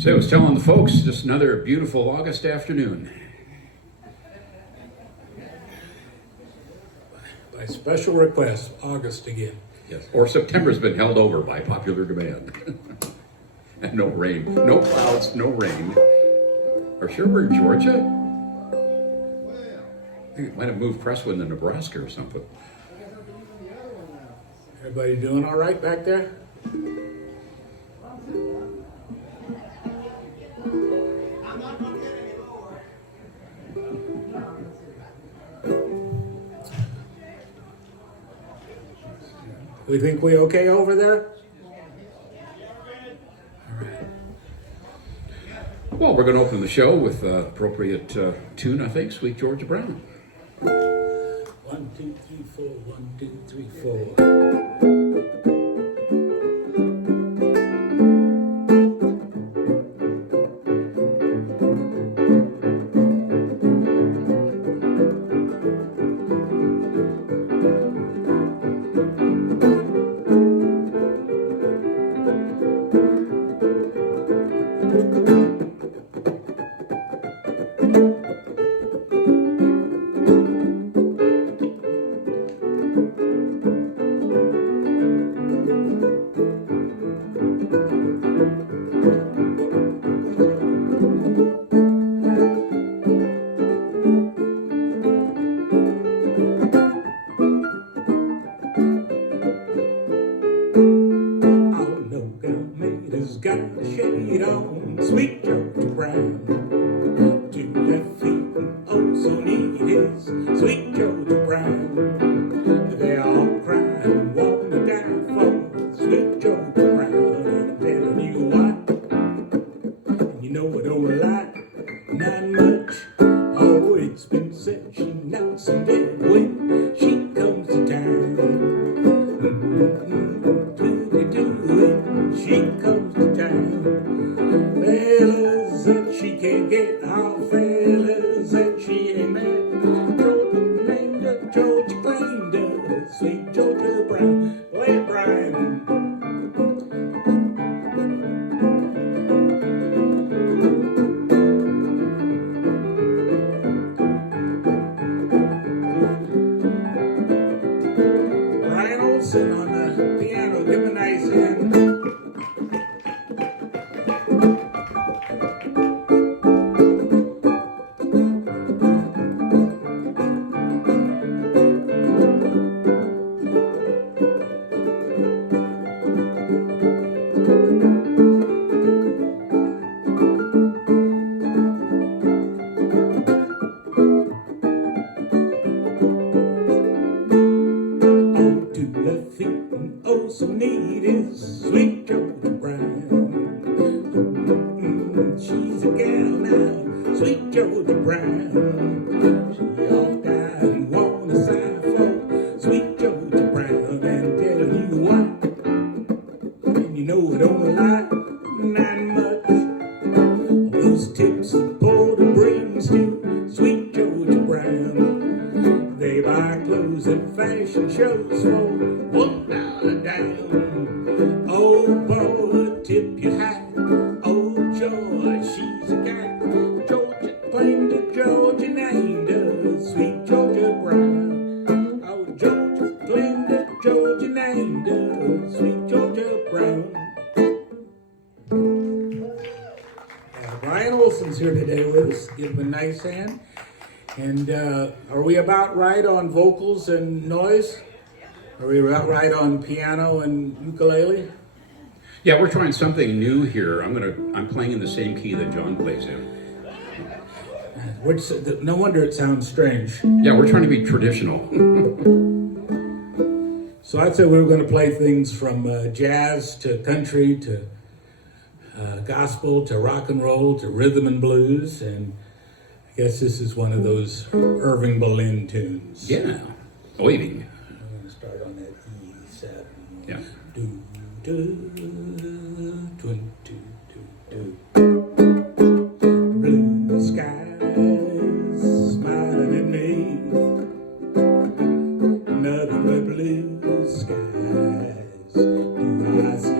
So I was telling the folks, just another beautiful August afternoon. By special request, August again. Yes. Or September's been held over by popular demand. And no rain, no clouds, no rain. Are sure we're in Georgia? I think it might have moved Crestwood to Nebraska or something. Everybody doing all right back there? We think we okay over there? Well, we're going to open the show with appropriate tune, I think, Sweet Georgia Brown. 1, 2, 3, 4. 1, 2, 3, 4. Got a shade on, sweet Georgia Brown. 2 left feet and oh so neat is sweet Georgia Brown. They all cry and want to die for sweet Georgia Brown. And I'm telling you what, you know I don't lie, not much. Oh, it's been said she knocks some dead when she comes to town. She comes to town. Fellas that she can't get, all fellas that she ain't met. Georgia named her, Georgia claimed her, sweet Georgia Brown. Play it, Brian. Brian Olson on the piano, give a nice hand. Oh, so neat is sweet Georgia Brown. She's a gal now, sweet Georgia Brown. She off died and won a sign for sweet Georgia Brown. And telling you what, and you know it don't lie, not much. Those tips and pulled and brings to sweet Georgia Brown. They buy clothes at fashion shows for $1 down. Oh boy, tip you high. Oh joy, she's a guy. Georgia claimed her, Georgia named her, sweet Georgia Brown. Oh, Georgia claimed her, Georgia named her, sweet Georgia Brown. Brian Olson's here today with us. Give him a nice hand. And are we about right on vocals and noise? Are we about right on piano and ukulele? Yeah, we're trying something new here. I'm playing in the same key that John plays in. No wonder it sounds strange. Yeah, we're trying to be traditional. So I'd say we were going to play things from jazz to country to gospel to rock and roll to rhythm and blues, and I guess this is one of those Irving Berlin tunes. Yeah, waiting. I'm going to start on that E7. Yeah. Do, do, do, do, do, do. Blue skies smiling at me. Nothing but blue skies do I see.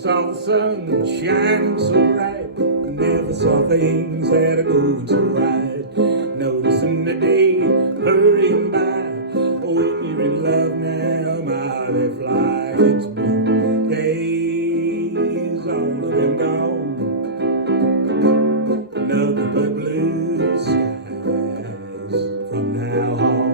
saw the sun shining so bright. Never saw things that are going so right. Noticing the day hurrying by. When you're in love now, my they fly. It's blue days, all of them gone. Nothing but blue skies from now on.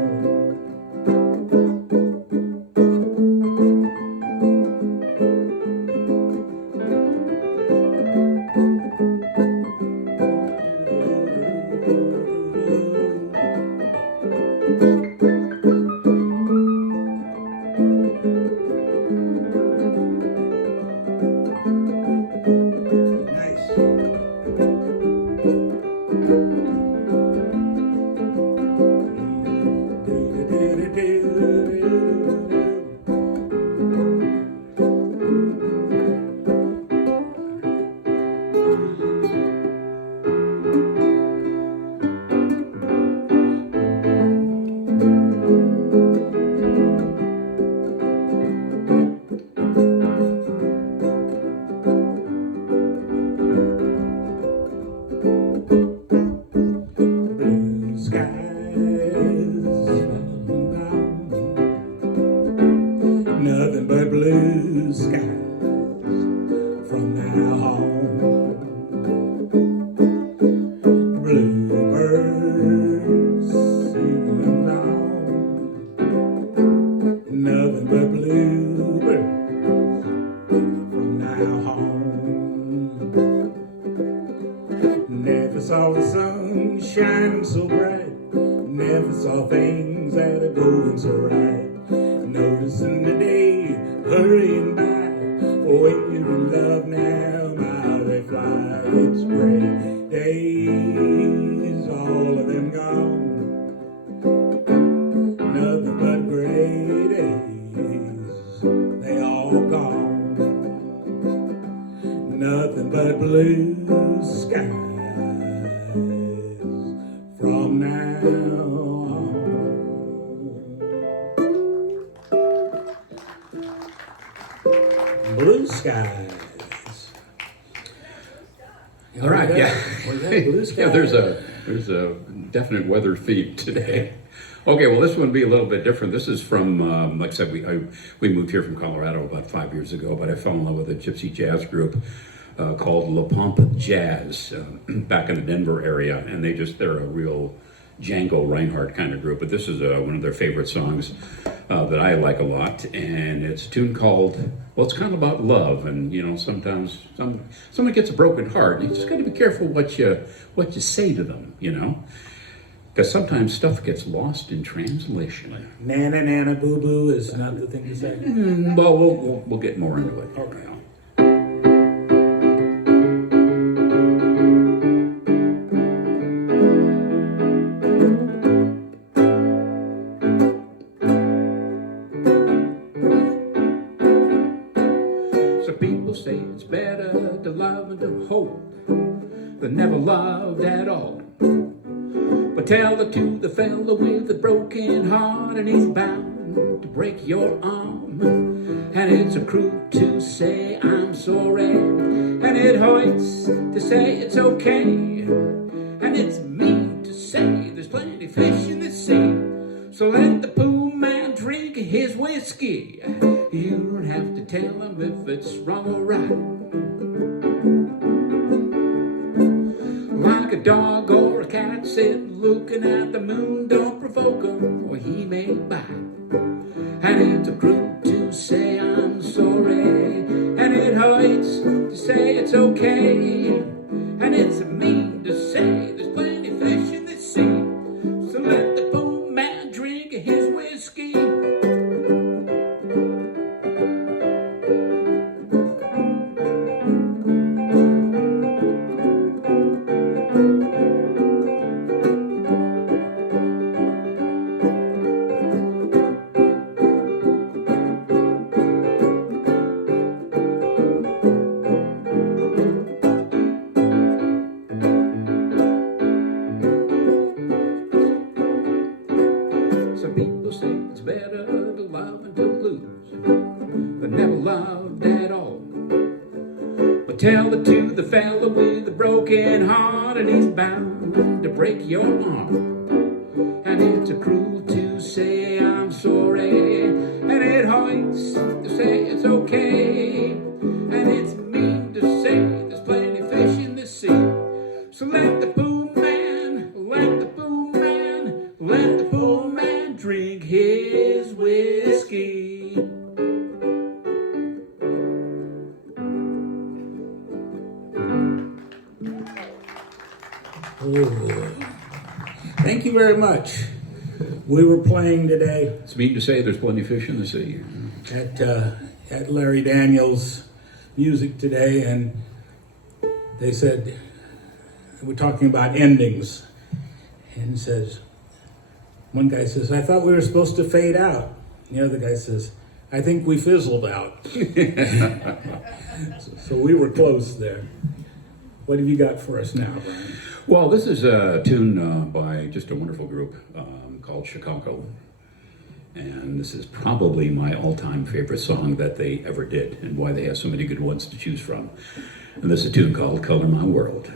Nothing but blue skies from now on. Bluebirds singing along. Nothing but bluebirds from now on. Never saw the sun shining so bright. Never saw things that are going so right. Noticing the day hurrying by. When you're in love now, how they fly. It's gray days, all of them gone. Nothing but gray days, they all gone. Nothing but blue skies from now on. Blue skies. All right, yeah. Was that blue skies? Yeah, there's a definite weather theme today. Okay, well, this one will be a little bit different. This is from, like I said, we moved here from Colorado about 5 years ago, but I fell in love with a gypsy jazz group called La Pompe Jazz back in the Denver area, and they're a real Django Reinhardt kind of group. But this is one of their favorite songs that I like a lot, and it's a tune called, well, it's kind of about love, and you know, sometimes someone gets a broken heart, and you just got to be careful what you say to them, you know, because sometimes stuff gets lost in translation. Nana nana boo boo is not the thing to say. Well, we'll get more into it. Okay. You know. People say it's better to love and to hope than never loved at all. But tell it to the fella with a broken heart, and he's bound to break your arm. And it's cruel to say I'm sorry, and it hurts to say it's okay, and it's mean to say there's plenty fish in the sea. So let the poor man drink his whiskey. You don't have to tell him if it's wrong or right. Like a dog or a cat sitting looking at the moon, don't provoke him or he may bite. And it's cruel to say I'm sorry, and it hurts to say it's okay, and it's mean to say there's plenty fish in the sea. So let the poor man drink his whiskey. Tell it to the fella with a broken heart, and he's bound to break your arm. And it's a cruel to say I'm sorry, and it hurts to say it's okay, and it's mean to say there's plenty of fish in the sea. So let the poor man, let the poor man, let the poor man drink his whiskey. Ooh. Thank you very much. We were playing today It's mean to say there's plenty of fish in the sea. at Larry Daniels' music today, and they said, we're talking about endings, and says, one guy says, I thought we were supposed to fade out. The other guy says, I think we fizzled out. So we were close there. What have you got for us now, Brian? Well, this is a tune by just a wonderful group called Chicago. And this is probably my all-time favorite song that they ever did, and why they have so many good ones to choose from. And this is a tune called Color My World.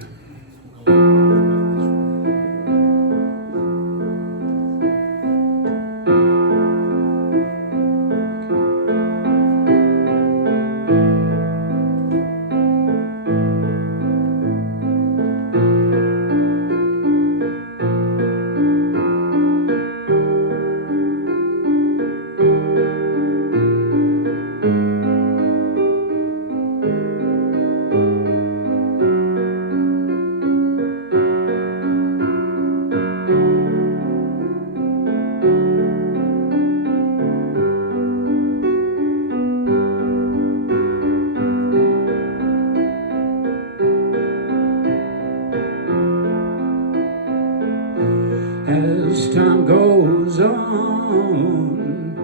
As time goes on,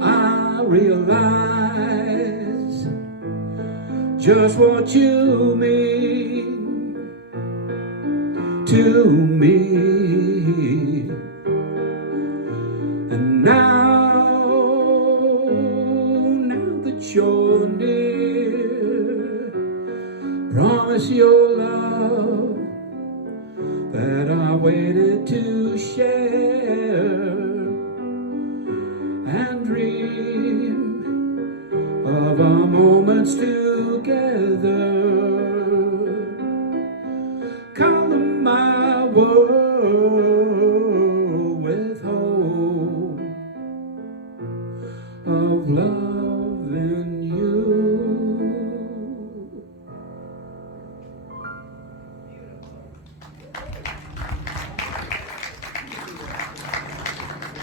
I realize just what you mean to me. And now that you're near, promise your love that I waited to share, and dream of our moments together. Color my world with hope of love in you.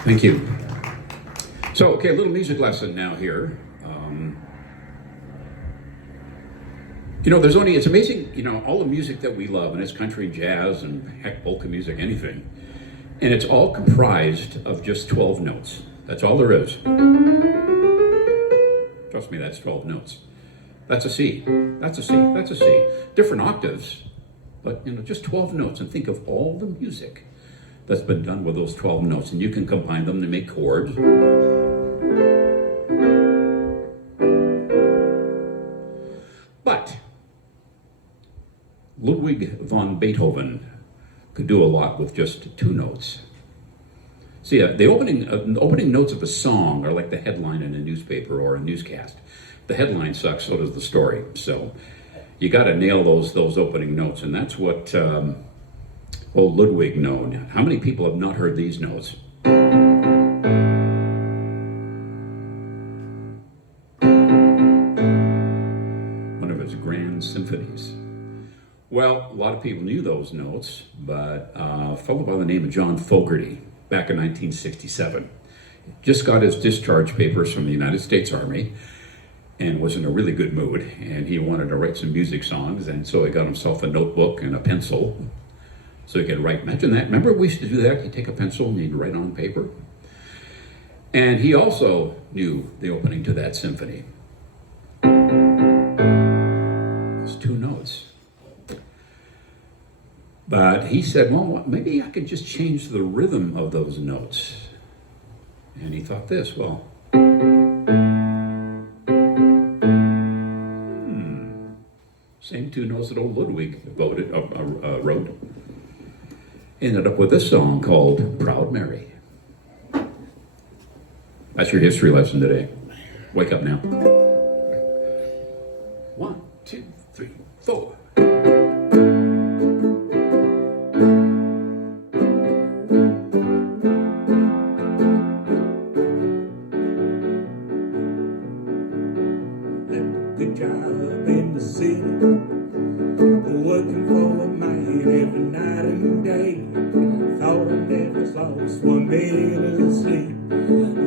Thank you. So, okay, a little music lesson now here. It's amazing, all the music that we love, and it's country, jazz, and heck, polka music, anything. And it's all comprised of just 12 notes. That's all there is. Trust me, that's 12 notes. That's a C. That's a C. That's a C. Different octaves, but, just 12 notes. And think of all the music that's been done with those 12 notes, and you can combine them to make chords. But Ludwig von Beethoven could do a lot with just 2 notes. See, the opening notes of a song are like the headline in a newspaper or a newscast. The headline sucks, so does the story. So you got to nail those opening notes, and that's what Ludwig known. How many people have not heard these notes? One of his grand symphonies. Well, a lot of people knew those notes, but a fellow by the name of John Fogerty, back in 1967, just got his discharge papers from the United States Army and was in a really good mood, and he wanted to write some music songs, and so he got himself a notebook and a pencil so he could write. Imagine that. Remember we used to do that? You take a pencil and you'd write on paper. And he also knew the opening to that symphony. It's 2 notes. But he said, well, maybe I could just change the rhythm of those notes. And he thought this, Same two notes that old Ludwig wrote. Ended up with this song called Proud Mary. That's your history lesson today. Wake up now. 1, 2, 3, 4. Good job in the city, working for a man every night and day. Thought I never lost 1 minute of sleep,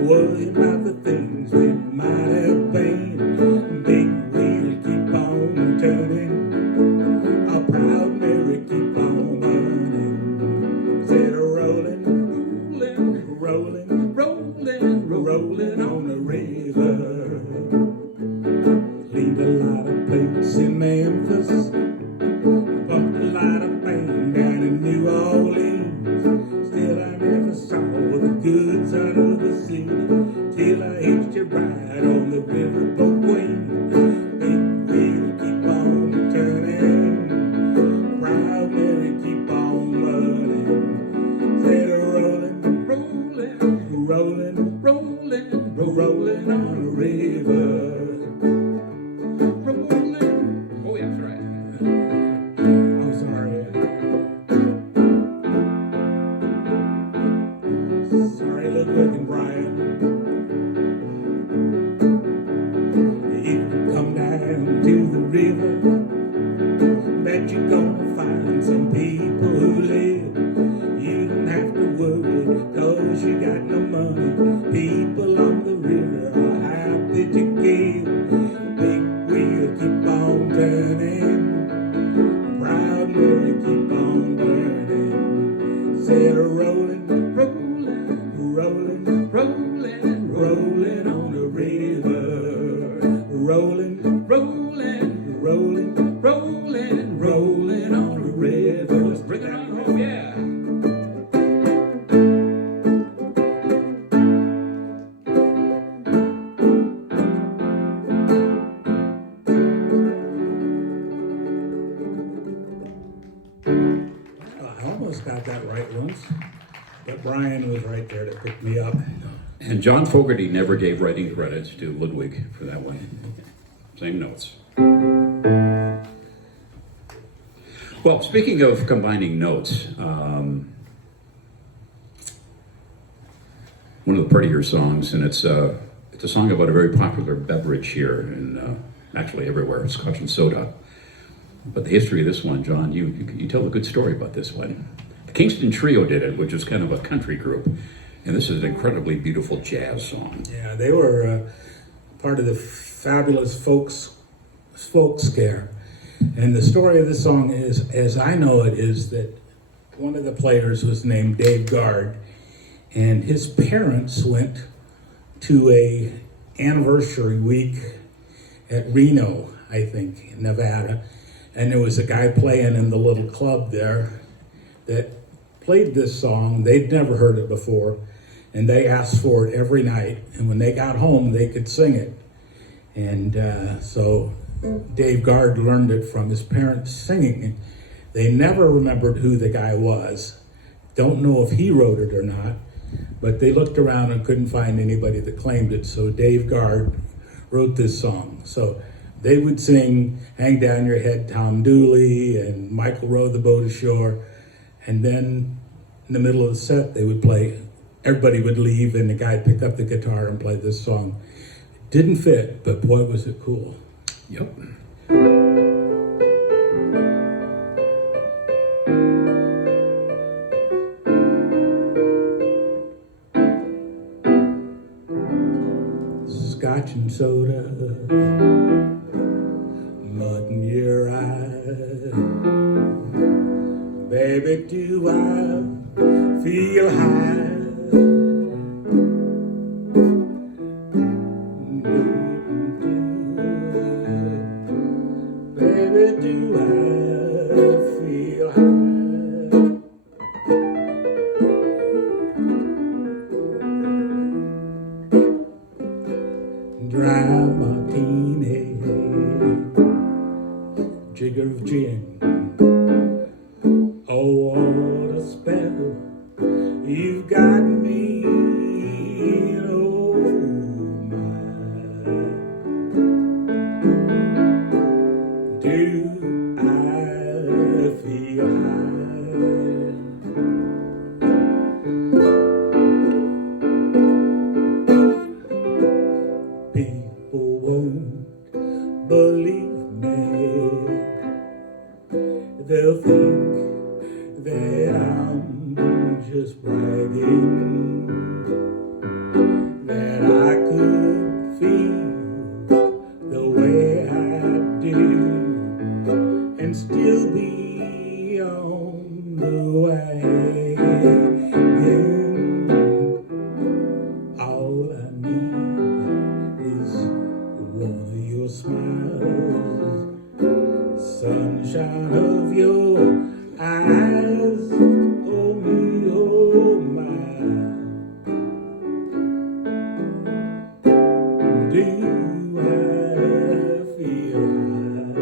worrying about the things that might have been. Big wheel keep on turning, a proud Mary keep on running. Said rolling, rolling, rolling, rolling on the river. Leave a lot of plates in Memphis, bumped a lot of fame down in New Orleans. Still I never saw the good side of the city till I hitched a ride on the riverboat queen. Big wheel keep on turning, proud Mary keep on running. Said rolling, rolling, rolling, rolling, rolling on the river. Oh, yeah, that's right. I'm sorry. Sorry, Ludwig and Brian. If you come down to the river, bet you're gonna find some people who live. You don't have to worry, 'cause you got no money. People on the river are happy to give. Big wheel keep on turning, proud Mary keep on burning. Said rolling, rolling, rolling, rolling, rolling on the river. Rolling, rolling, rolling, rolling, rolling on the river. Let's bring it on home, yeah. I almost got that right once, but Brian was right there to pick me up. And John Fogerty never gave writing credits to Ludwig for that one. Same notes. Well, speaking of combining notes, one of the prettier songs, and it's a song about a very popular beverage here and actually everywhere, Scotch and soda. But the history of this one, John, you tell a good story about this one. The Kingston Trio did it, which is kind of a country group, and this is an incredibly beautiful jazz song. Yeah, they were part of the fabulous folk scare. And the story of this song is, as I know it, is that one of the players was named Dave Guard, and his parents went to a anniversary week at Reno, I think, in Nevada, and there was a guy playing in the little club there that played this song. They'd never heard it before, and they asked for it every night, and when they got home, they could sing it. And so Dave Guard learned it from his parents singing. They never remembered who the guy was. Don't know if he wrote it or not, but they looked around and couldn't find anybody that claimed it, so Dave Guard wrote this song. So they would sing Hang Down Your Head, Tom Dooley, and Michael Rowed the Boat Ashore, and then in the middle of the set they would play, everybody would leave, and the guy would pick up the guitar and play this song. It didn't fit, but boy was it cool. Yep. Scotch and soda, mud in your eyes. Baby, do I feel high? Baby, do I feel high? Dry martini, jigger of gin. Oh, what a spell you've got me in, oh my. Do I feel high? People won't believe me. They'll think that I'm just bragging, that I could feel the way I do and still be on the wagon. All I need is one of your smiles, sunshine of your eyes, oh me, oh my. Do I feel high?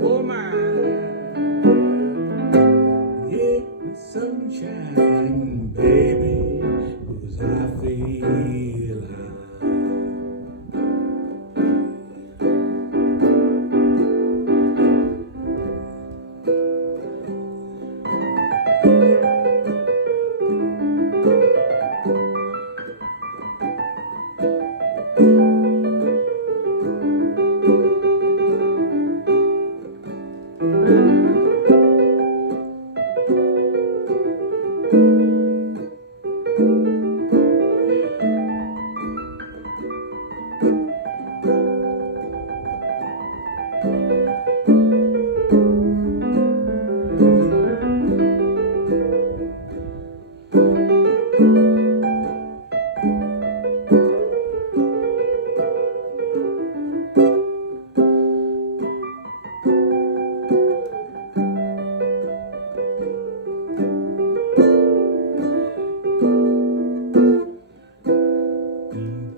Oh my. Give me sunshine, baby, 'cause I feel high.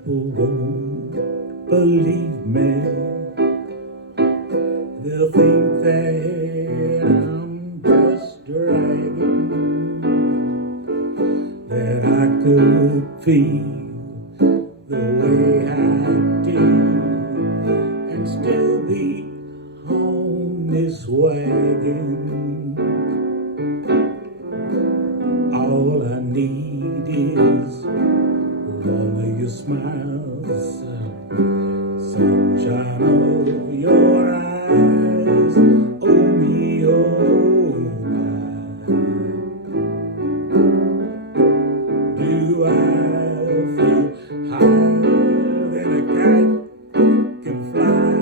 People won't believe me. They'll think that I'm just dragging, that I could feel the way I do and still be on this wagon. All I need is one of your smiles, sunshine of your eyes, oh me, oh my. Do I feel higher than a kite can fly?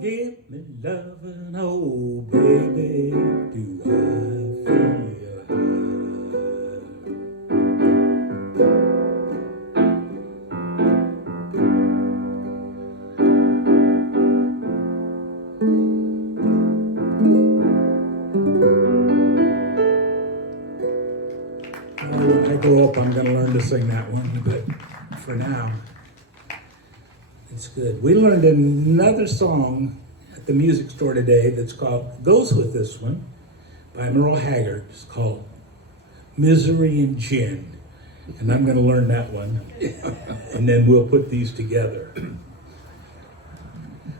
Give me lovin', oh baby, do I feel high? When I grow up, I'm going to learn to sing that one, but for now, it's good. We learned another song at the music store today that's goes with this one, by Merle Haggard. It's called Misery and Gin. And I'm going to learn that one, and then we'll put these together.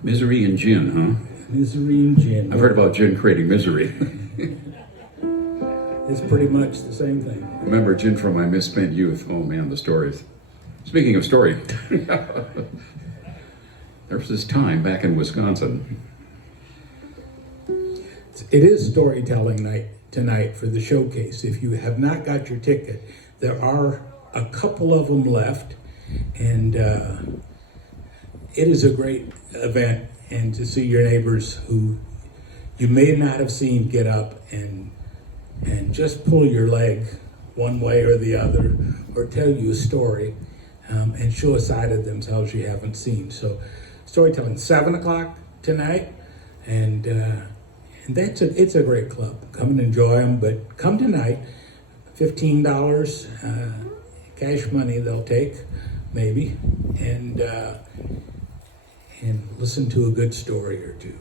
Misery and gin, huh? Misery and Gin. I've heard about gin creating misery. It's pretty much the same thing. Remember gin from my misspent youth. Oh man, the stories. Speaking of story, there was this time back in Wisconsin. It is storytelling night tonight for the showcase. If you have not got your ticket, there are a couple of them left, and it is a great event, and to see your neighbors who you may not have seen get up and just pull your leg one way or the other, or tell you a story, and show a side of themselves you haven't seen. So storytelling, 7 o'clock tonight, and it's a great club. Come and enjoy them, but come tonight, $15, cash money they'll take, maybe, and listen to a good story or two.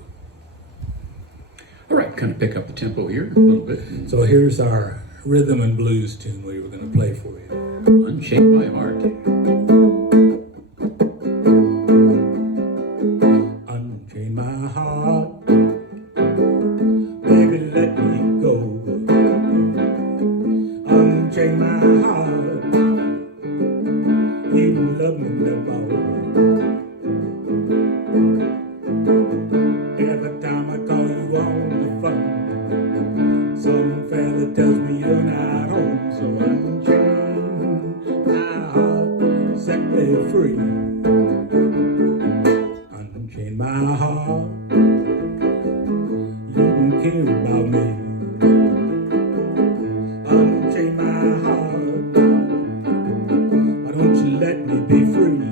All right, kind of pick up the tempo here a little bit. So here's our rhythm and blues tune we were going to play for you. Unchain My Heart. Unchain my heart, baby, let me go. Unchain my heart, you love me no more. Every time I call you on the phone, some fella tells me you're not home. So unchain my heart, set me free. Unchain my heart, you don't care about me. Unchain my heart, why don't you let me be free?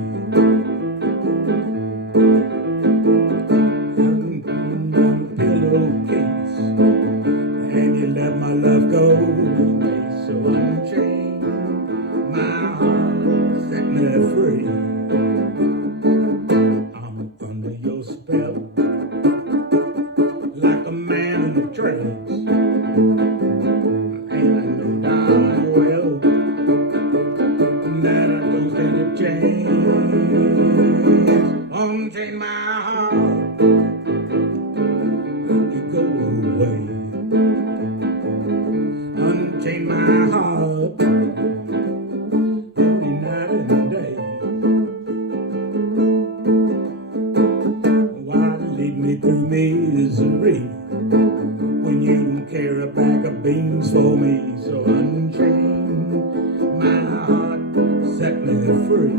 Pillowcase, and you let my love go away. So unchain my heart, set me free. I'm under your spell, like a man in a trance, and I know darn well that I don't stand a chance. Unchain my heart, you go away. Unchain my heart, every night and day. Why lead me through misery when you don't care a bag of beans for me? So unchain my heart, set me free.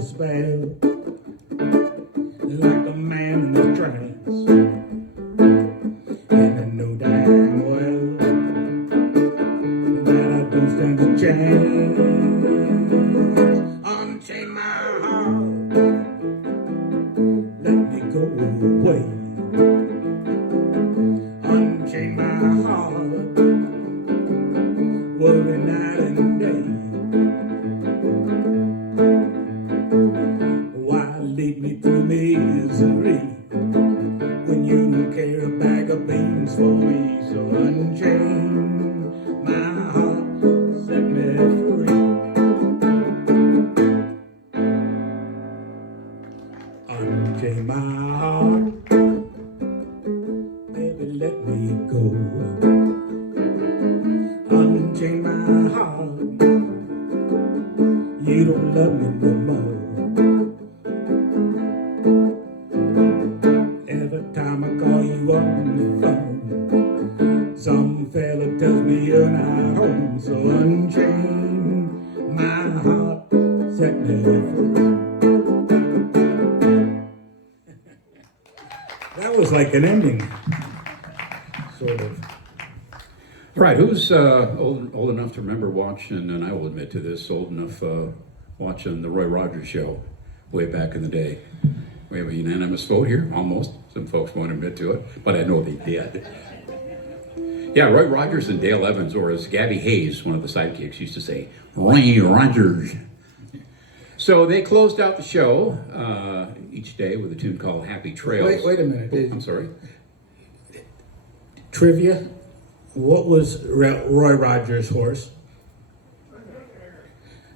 Spell, like a man in a trance, and I know damn well that I don't stand a chance. Unchain my heart, let me go away. Unchain my heart, worry night and day. Lead me through misery when you don't care a bag of beans for me. So unchain my heart, set me free. Unchain my heart, baby, let me go. Unchain my heart, you don't love me no more. Every time I call you on the phone, some fella tells me you're not home. So unchain my heart, set me free. That was like an ending, sort of. All right, who's old enough to remember watching, and I will admit to this, old enough watching the Roy Rogers show way back in the day? We have a unanimous vote here, almost. Some folks won't admit to it, but I know they did. Yeah, Roy Rogers and Dale Evans, or as Gabby Hayes, one of the sidekicks, used to say, Roy Rogers. So they closed out the show each day with a tune called Happy Trails. Wait a minute. Oh, I'm sorry. Trivia. What was Roy Rogers' horse?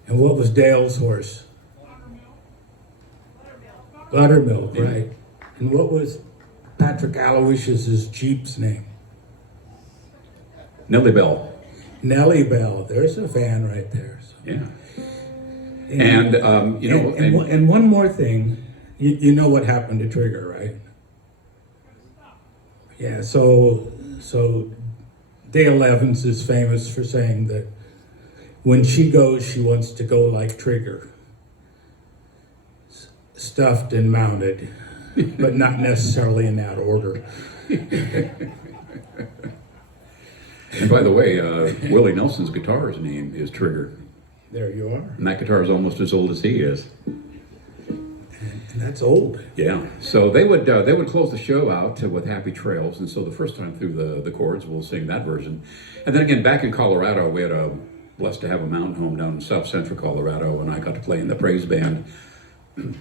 And what was Dale's horse? Buttermilk, right. And what was Patrick Aloysius's Jeep's name? Nellie Bell. Nellie Bell. There's a fan right there. So. Yeah. And, you know, and one more thing, you know what happened to Trigger, right? Yeah. So Dale Evans is famous for saying that when she goes, she wants to go like Trigger, stuffed and mounted, but not necessarily in that order. And by the way, Willie Nelson's guitar's name is Trigger. There you are. And that guitar is almost as old as he is. And that's old. Yeah. So they would close the show out with Happy Trails, and so the first time through the chords, we'll sing that version. And then again, back in Colorado, we had blessed to have a mountain home down in South Central Colorado, and I got to play in the praise band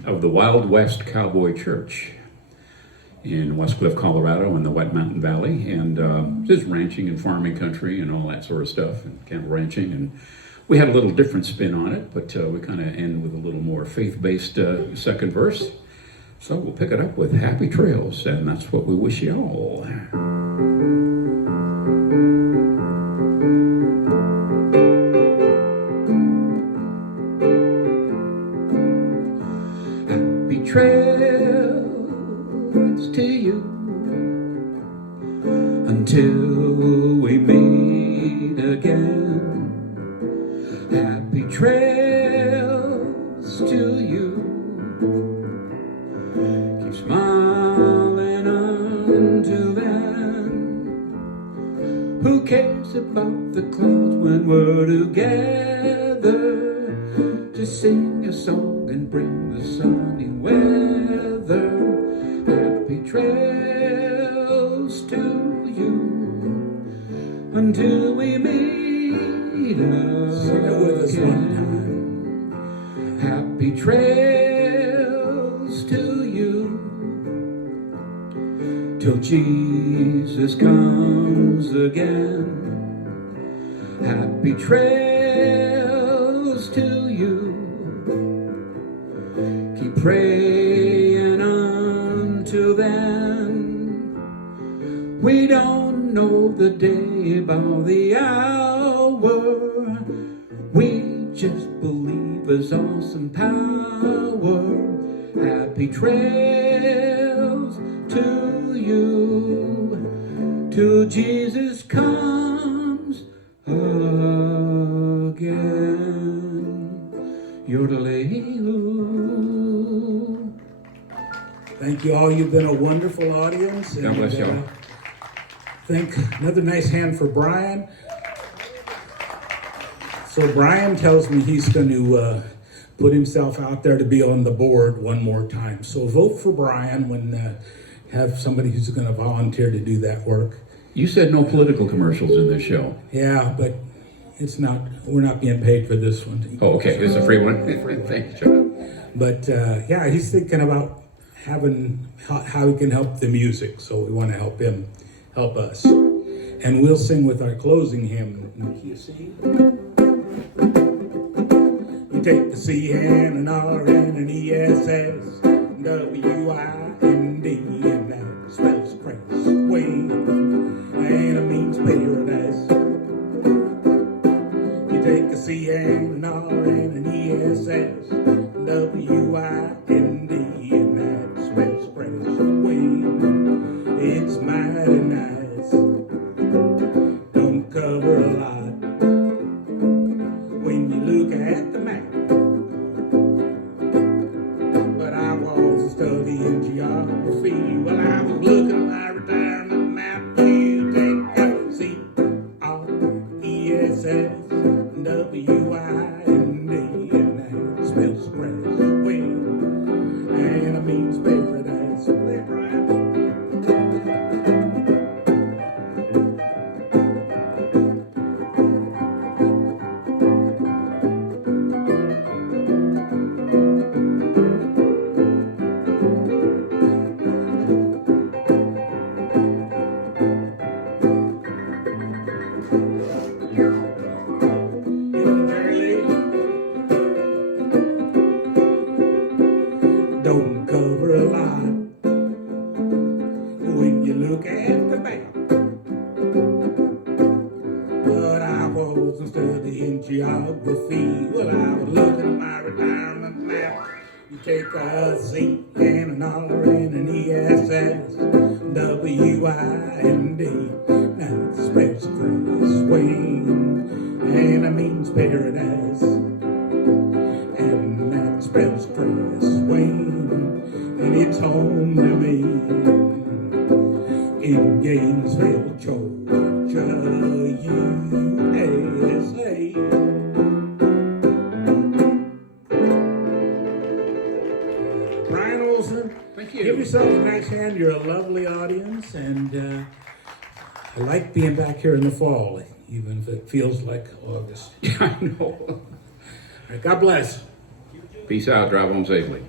of the Wild West Cowboy Church in West Cliff, Colorado, in the White Mountain Valley, and just ranching and farming country and all that sort of stuff, and cattle ranching. And we had a little different spin on it, but we kind of end with a little more faith-based second verse. So we'll pick it up with Happy Trails, and that's what we wish you all. Happy trails to you until we meet again. Happy trails to you. Keep smiling until then. Who cares about the clouds when we're together? Just sing a song and bring the sunny weather. Happy trails to you until we meet again. Sing it with us one time. Happy trails to you till Jesus comes again. Happy trails to you. Keep praying until then. We don't know the day about the hour. We just believe His awesome power. Happy trails to you till Jesus comes again. Yodelay-oo. Thank you all. You've been a wonderful audience. God bless y'all. Thank another nice hand for Brian. So Brian tells me he's going to put himself out there to be on the board one more time. So vote for Brian when have somebody who's going to volunteer to do that work. You said no political commercials in this show. Yeah, but it's not. We're not being paid for this one. Oh, okay. It's a free one. Thanks, John. But yeah, he's thinking about having how he can help the music. So we want to help him help us. And we'll sing with our closing hymn. In the key of C. You take the C and an R and an ESS, WIND, and that spells praise, wing, and it means paradise. You take a C and an R and an ESS, WIND, and that spells praise, wing, it's mighty nice. Don't cover a lot when you look at the map. But I was studying geography while I was looking at my retirement map. You take a C-R-E-S-S, W-I-N-D, and that spells praise, wind, and it means paradise. There, Brian. You know, Jerry Lee, geography. Well, I was looking at my retirement map. You take a Z and an R and an ESS, W-I-N-D. Now it spells Chris Wayne, and I means paradise. And that spells Chris Wayne, and it's home to me. In Gainesville, Georgia, USA. Brian Olson, Thank you. give yourself a nice hand. You're a lovely audience, and I like being back here in the fall, even if it feels like August. Yeah, I know. All right, God bless. Peace out. Drive home safely.